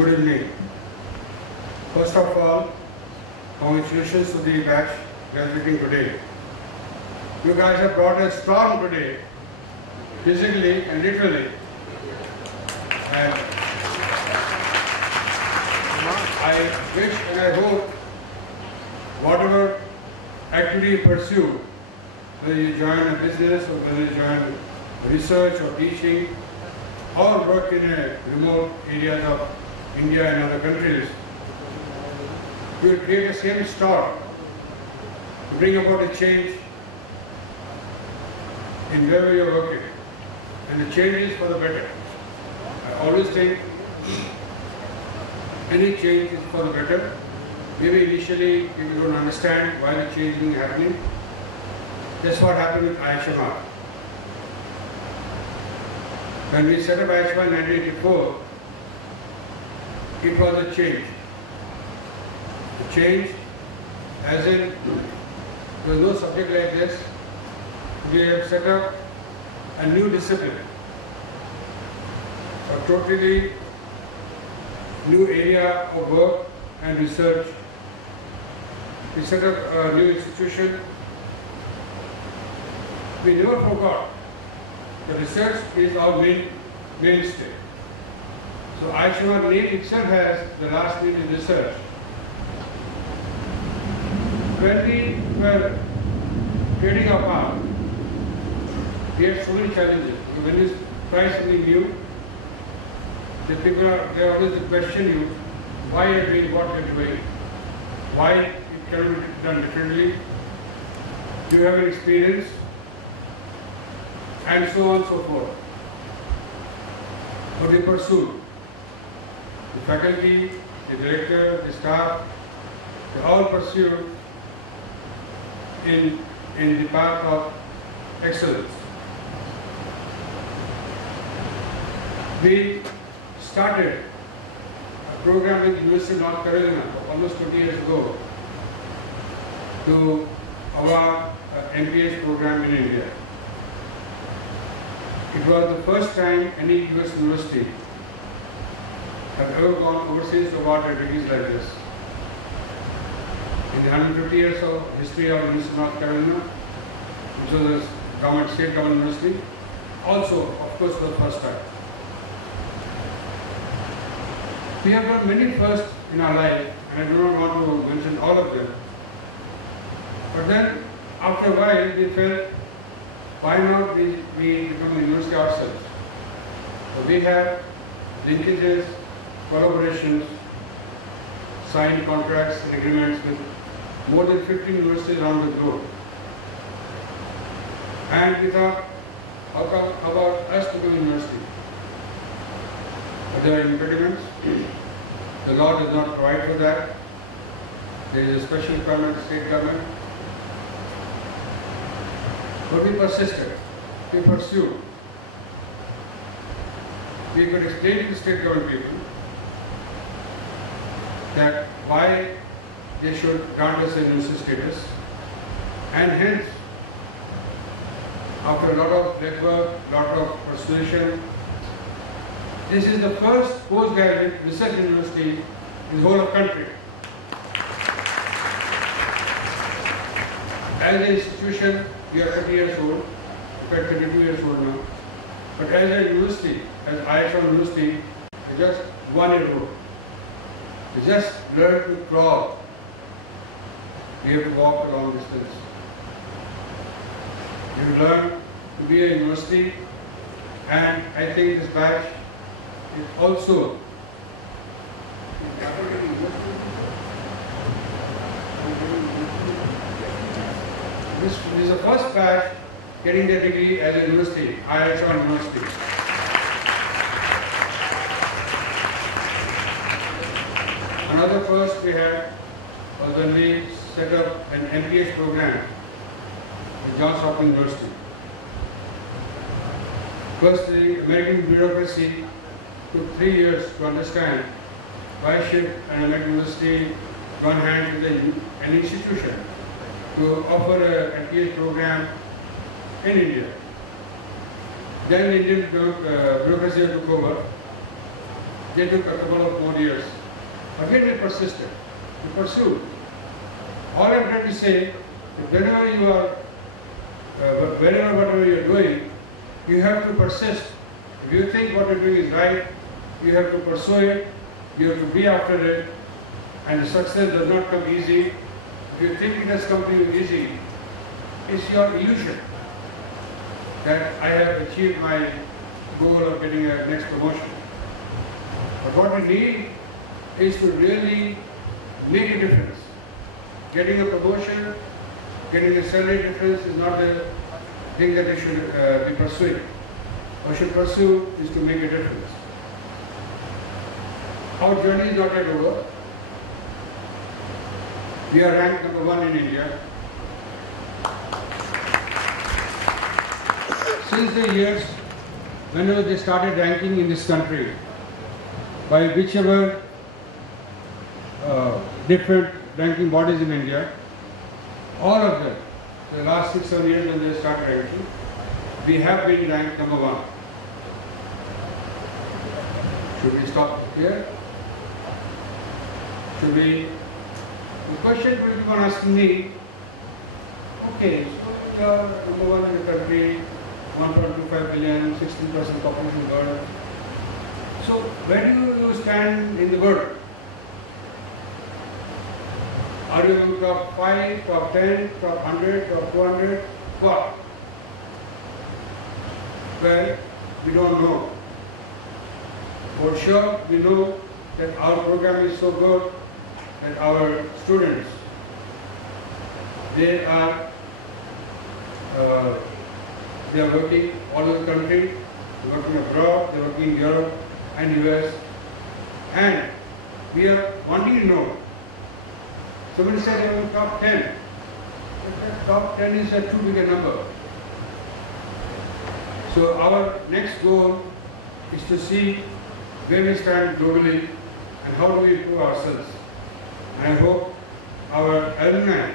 Good evening. First of all, congratulations to the batch graduating today. You guys have brought us storm today, physically and literally. And I wish and I hope whatever activity you pursue, whether you join a business or whether you join research or teaching, or work in remote areas of India and other countries, you will create a same storm to bring about a change in wherever you are working. And the change is for the better. I always think any change is for the better. Maybe initially people don't understand why the change is happening. That's what happened with Ashok. When we set up Ashok in 1984, it was a change. The change, as in, there was no subject like this. We have set up a new discipline, a totally new area of work and research. We set up a new institution. We never forgot the research is our mainstay. So Ashok name itself has the last name is research. When we were creating our path, we had so many challenges. When you try something new, the people they always question you, why you are doing what you are doing, why it cannot be done differently, do you have an experience, and so on and so forth. But we pursued. The faculty, the director, the staff, they all pursued in the path of excellence. We started a program with the University of North Carolina almost 20 years ago to our MPH program in India. It was the first time any US university had ever gone overseas to award degrees like this. In the 150 years of history of University of North Carolina, which was a state government university, also, of course, for the first time. We have done many firsts in our life, and I do not want to mention all of them. But then, after a while, we felt, why not we become a university ourselves? So we have linkages, collaborations, signed contracts and agreements with more than 15 universities around the globe. And we thought, how about us to become a university? But there are impediments. The law does not provide for that. There is a special requirement of state government. But we persisted. We pursued. We could explain to the state government people that why they should grant us a university status, and hence, after a lot of legwork, lot of persuasion, this is the first postgraduate research university in the whole of country. As an institution, we are 30 years old, in fact 32 years old now. But as a university, as Ashok University, it's just 1 year old. We just learn to crawl. We have to walk a long distance. We have learned to be a university, and I think this batch is also this is the first batch getting their degree as a university, Ashok University. Another first we had was when we set up an MPH program at Johns Hopkins University. First, the American bureaucracy took 3 years to understand why should an American university join hands with an institution to offer an MPH program in India. Then the Indian bureaucracy took over, They took a couple of more years. Again we persisted, we pursued. All I'm trying to say, that whenever you are, whatever you are doing, you have to persist. If you think what you're doing is right, you have to pursue it, you have to be after it, and success does not come easy. If you think it has come to you easy, it's your illusion that I have achieved my goal of getting a next promotion. But what we need is to really make a difference. Getting a promotion, getting a salary difference is not the thing that you should be pursuing. What you should pursue is to make a difference. Our journey is not yet over. We are ranked number 1 in India. Since the years whenever they started ranking in this country, by whichever different ranking bodies in India, all of them, the last 6-7 years when they started ranking, we have been ranked number 1. Should we stop here? Should we? The question will keep on asking me, okay, so we are number 1 in the country, 1.25 billion, 16% population world. So where do you stand in the world? Are you in top 5, top 10, top 100, top 200? What? Well, we don't know. For sure, we know that our program is so good that our students, they are working all over the country, they are working abroad, they are working in Europe and US, and we are wanting to know. Somebody said they are in top 10. But top 10 is a too big a number. So our next goal is to see where we stand globally and how do we improve ourselves. And I hope our alumni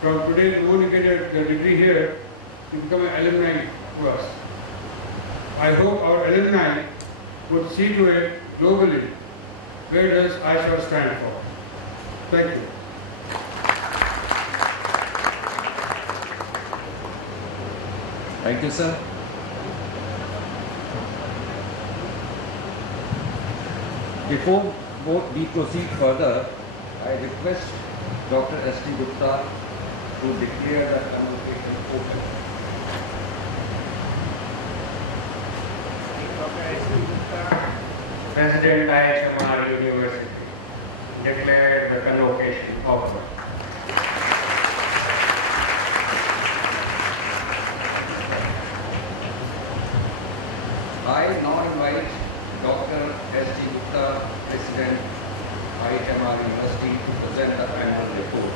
from today who only get a degree here to become an alumni to us. I hope our alumni would see to it globally where does Ashok stand for. Thank you. Thank you, sir. Before we proceed further, I request Dr. S.T. Gupta to declare the convocation open. Dr. S.T. Gupta, President IHMR University, declare the convocation open. I now invite Dr. S.T. Gupta, President IHMR University, to present the annual report.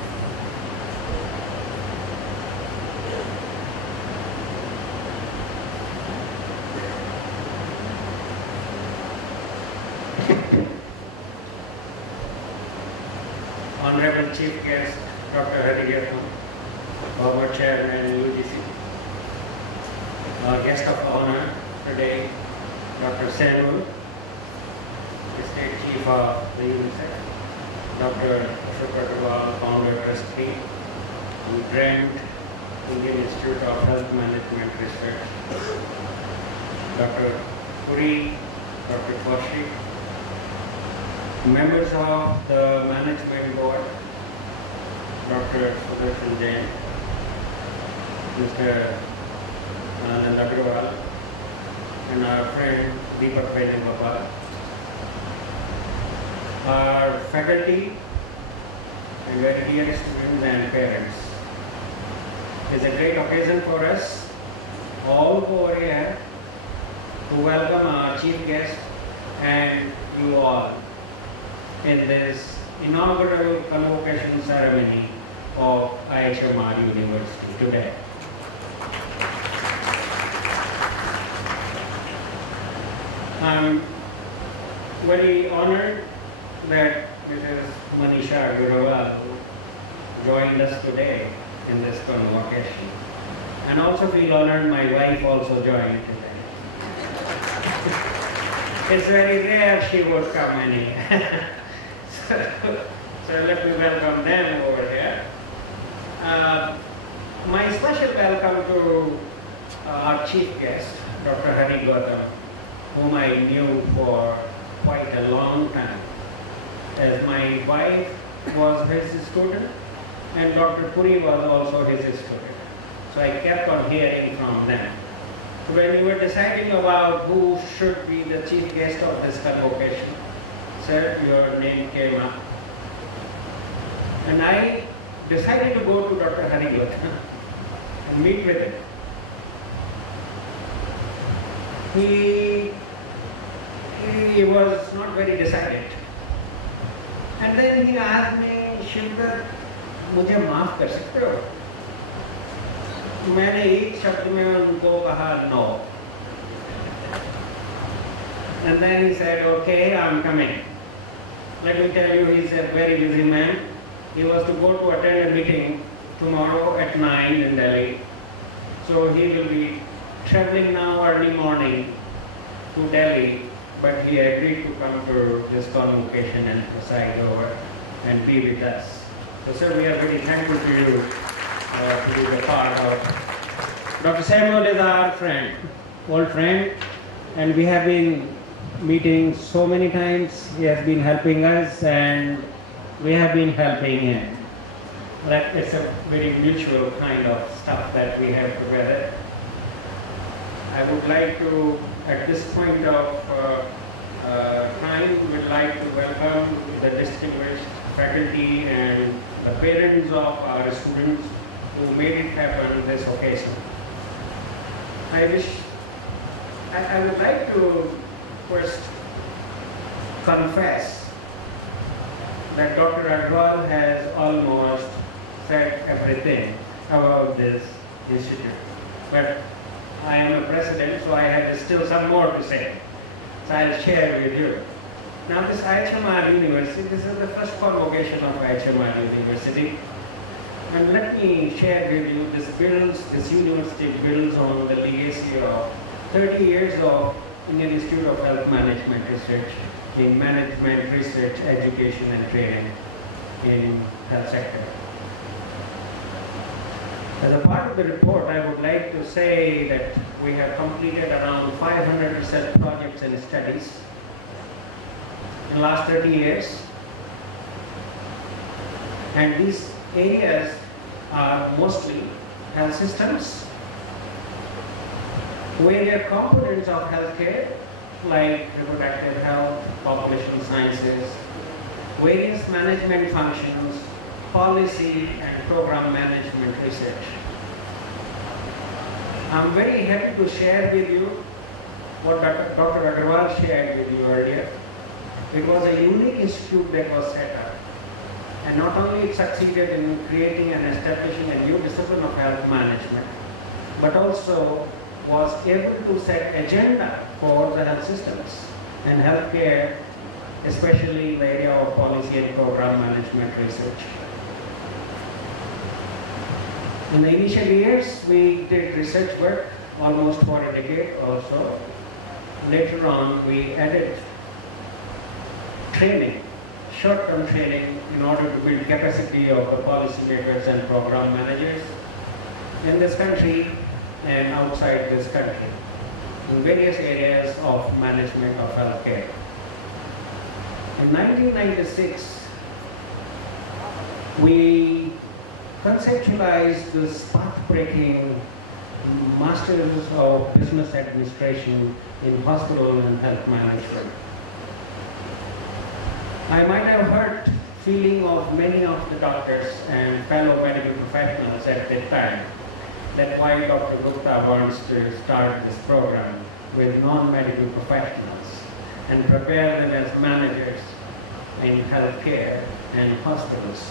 Honorable Chief Guest, Dr. Harigathan, former Chairman UGC. Our guest of honor today, Dr. Samuel, the State Chief of the UNICEF, Dr. Ashok Agarwal, Founder Trustee, and Grant, Indian Institute of Health Management Research, Dr. Puri, Dr. Kaushik, members of the Management Board, Dr. Sudarshan Jain, Mr. Agarwal, and our friend Deepak Gopal, our faculty and very dear students and parents. It's a great occasion for us all over here to welcome our chief guest and you all in this inaugural convocation ceremony of IHMR University today. I'm very honored that Mrs. Manisha Agarwal joined us today in this convocation, and also feel honored my wife also joined today. It's very rare she would come any. So let me welcome them over here. My special welcome to our chief guest, Dr. Hari Gautam, whom I knew for quite a long time, as my wife was his student and Dr. Puri was also his student. So I kept on hearing from them. So when we were deciding about who should be the chief guest of this convocation, sir, your name came up. And I decided to go to Dr. Hari Gautam and meet with him. He was not very decided. And then he asked me, Shivdatt, मुझे माफ कर सकते हो? मैंने एक शब्द में उनको कहा no. And then he said, okay, I'm coming. Let me tell you, he's a very busy man. He was to go to attend a meeting tomorrow at 9 in Delhi. So he will be traveling now early morning to Delhi, but he agreed to come to this convocation and preside over and be with us. So sir, we are very thankful to you to be the part of. Dr. Samuel is our friend, old friend, and we have been meeting so many times. He has been helping us and we have been helping him. Like it's a very mutual kind of stuff that we have together. I would like to, at this point of time, would like to welcome the distinguished faculty and the parents of our students who made it happen this occasion. I would like to first confess that Dr. Agarwal has almost said everything about this institute. But I am a president, so I have still some more to say. So I'll share with you. Now this IHMR University, this is the first convocation of IHMR University. And let me share with you, this university builds on the legacy of 30 years of Indian Institute of Health Management Research in management, research, education and training in health sector. As a part of the report, I would like to say that we have completed around 500 research projects and studies in the last 30 years. And these areas are mostly health systems, various components of healthcare like reproductive health, population sciences, various management functions, policy and program management research. I'm very happy to share with you what Dr. Agarwal shared with you earlier. It was a unique institute that was set up. And not only it succeeded in creating and establishing a new discipline of health management, but also was able to set agenda for the health systems and healthcare, especially in the area of policy and program management research. In the initial years, we did research work almost for a decade or so. Later on, we added training, short-term training, in order to build capacity of the policymakers and program managers in this country and outside this country in various areas of management of healthcare. In 1996, we conceptualized this path-breaking Masters of Business Administration in Hospital and Health Management. I might have hurt feeling of many of the doctors and fellow medical professionals at that time that why Dr. Gupta wants to start this program with non-medical professionals and prepare them as managers in healthcare and hospitals.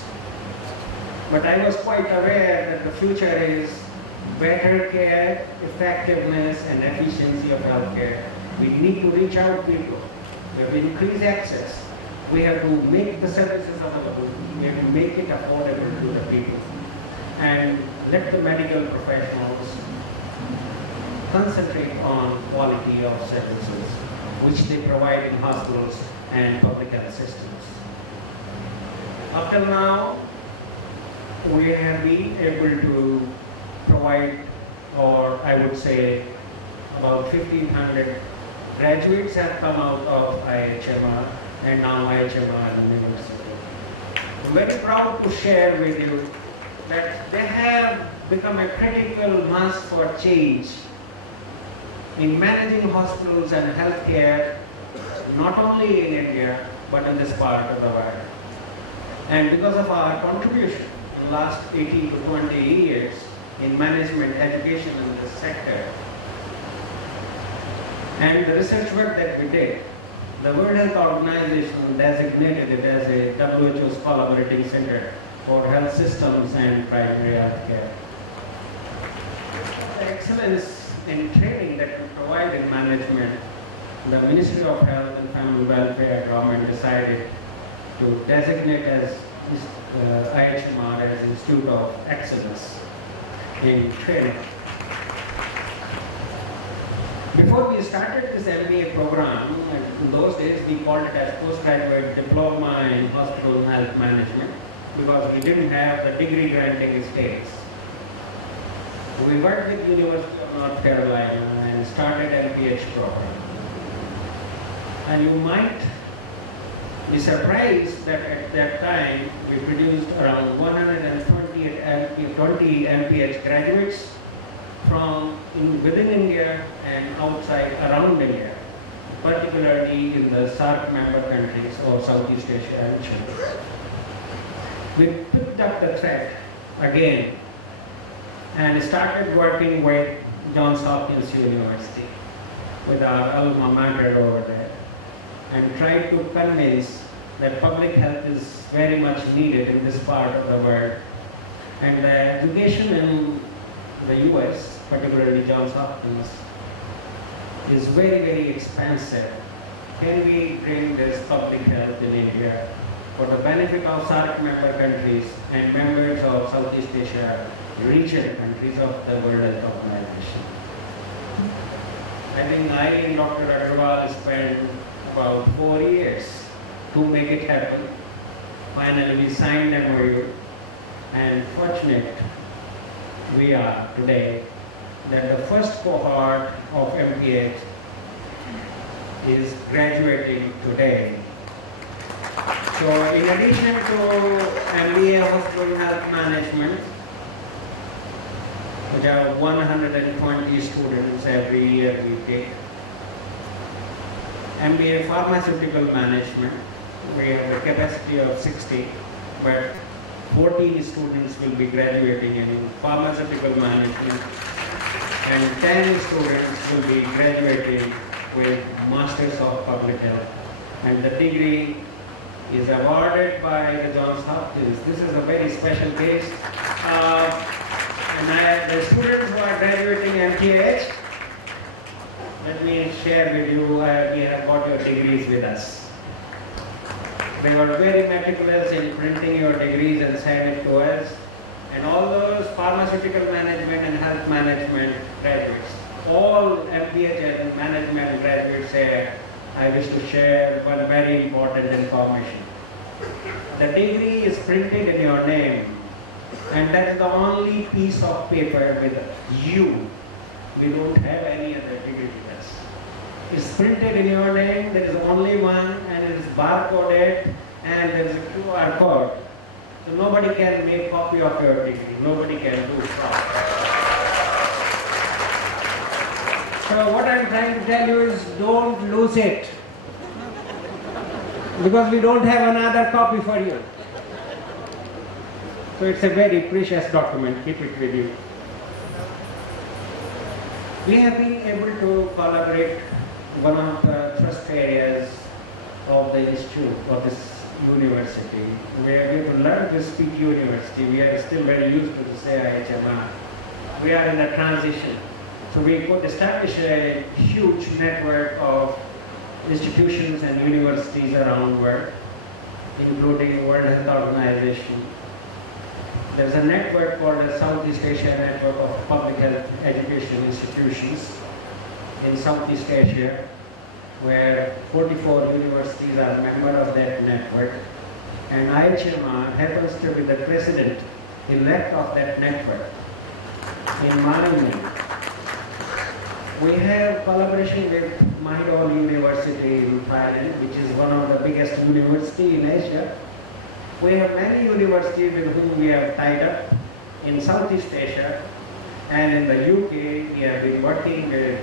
But I was quite aware that the future is better care, effectiveness and efficiency of healthcare. We need to reach out to people. We have to increase access. We have to make the services available. We have to make it affordable to the people. And let the medical professionals concentrate on quality of services. which they provide in hospitals and public health systems. Up till now, we have been able to provide, or I would say, about 1,500 graduates have come out of IHMR, and now IHMR University. I'm very proud to share with you that they have become a critical mass for change in managing hospitals and healthcare, not only in India, but in this part of the world. And because of our contribution in the last 18 to 20 years in management, education in this sector, and the research work that we did, the World Health Organization designated it as a WHO's collaborating center for health systems and primary health care. The excellence in training that we provide in management, the Ministry of Health and Family Welfare government decided to designate as IHMR as Institute of Excellence in Training. Before we started this MBA program, in those days we called it as Postgraduate Diploma in Hospital Health Management, because we didn't have the degree granting states. We worked with University of North Carolina and started MPH program. And you might be surprised that at that time we produced around 120 MPH graduates from within India and outside around India, particularly in the SAARC member countries or Southeast Asia region. We picked up the thread again and started working with Johns Hopkins University, with our alma mater over there, and tried to convince that public health is very much needed in this part of the world. And the education in the US, particularly Johns Hopkins, is very, very expensive. Can we bring this public health in India for the benefit of SAARC member countries and members of Southeast Asia region countries of the World Health Organization? I think I and Dr. Agarwal spent about 4 years to make it happen. Finally, we signed an MOU, and fortunate we are today that the first cohort of MPH is graduating today. So in addition to MBA Hospital Health Management, which are 120 students every year we take, MBA Pharmaceutical Management, we have a capacity of 60, but 14 students will be graduating in Pharmaceutical Management, and 10 students will be graduating with Masters of Public Health. And the degree is awarded by the Johns Hopkins. This is a very special case. The students who are graduating MPH, let me share with you, we have got your degrees with us. They were very meticulous in printing your degrees and send it to us. And all those pharmaceutical management and health management graduates, all MPH and management graduates say, I wish to share one very important information. The degree is printed in your name, and that is the only piece of paper with you. We don't have any other degree with us. It's printed in your name, there is only one, and it is barcoded, and there is a QR code. So nobody can make a copy of your degree. Nobody can do fraud. So what I'm trying to tell you is don't lose it. Because we don't have another copy for you. So it's a very precious document. Keep it with you. We have been able to collaborate one of the thrust areas of the institute, of this university. We have learned to speak university. We are still very used to say IHMR. We are in a transition. So we could establish a huge network of institutions and universities around the world, including World Health Organization. There's a network called the Southeast Asia Network of Public Health Education Institutions in Southeast Asia. where 44 universities are member of that network, and IHMR happens to be the president-elect of that network in Management. We have collaboration with Mahidol University in Thailand, which is one of the biggest universities in Asia. We have many universities with whom we have tied up in Southeast Asia, and in the UK we have been working with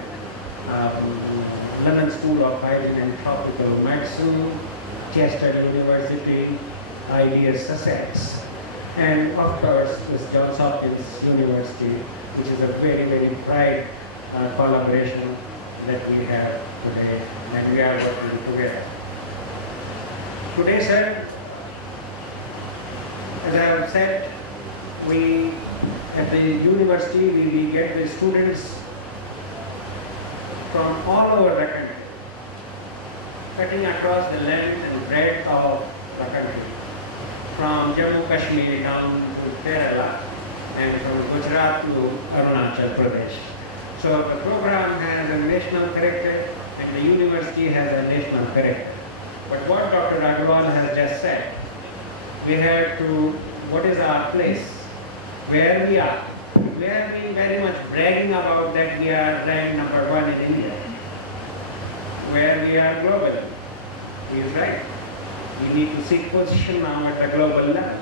London School of Hygiene and Tropical Medicine, Chester University, IDS Sussex, and of course with Johns Hopkins University, which is a very, very bright collaboration that we have today, and we are working together. Today, sir, as I have said, we at the university we get the students from all over the country, cutting across the length and breadth of the country, from Jammu Kashmir down to Kerala, and from Gujarat to Arunachal Pradesh. So the program has a national character and the university has a national character. But what Dr. Agarwal has just said, we have to, what is our place, where we are. We have been very much bragging about that we are ranked #1 in India, where we are global. He is right. We need to seek position now at the global level.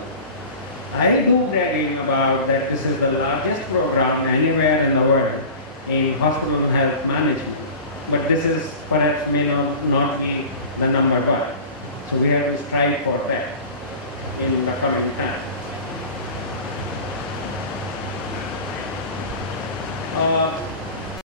I do bragging about that this is the largest program anywhere in the world in hospital health management, but this is perhaps may not be the #1. So we have to strive for that in the coming time.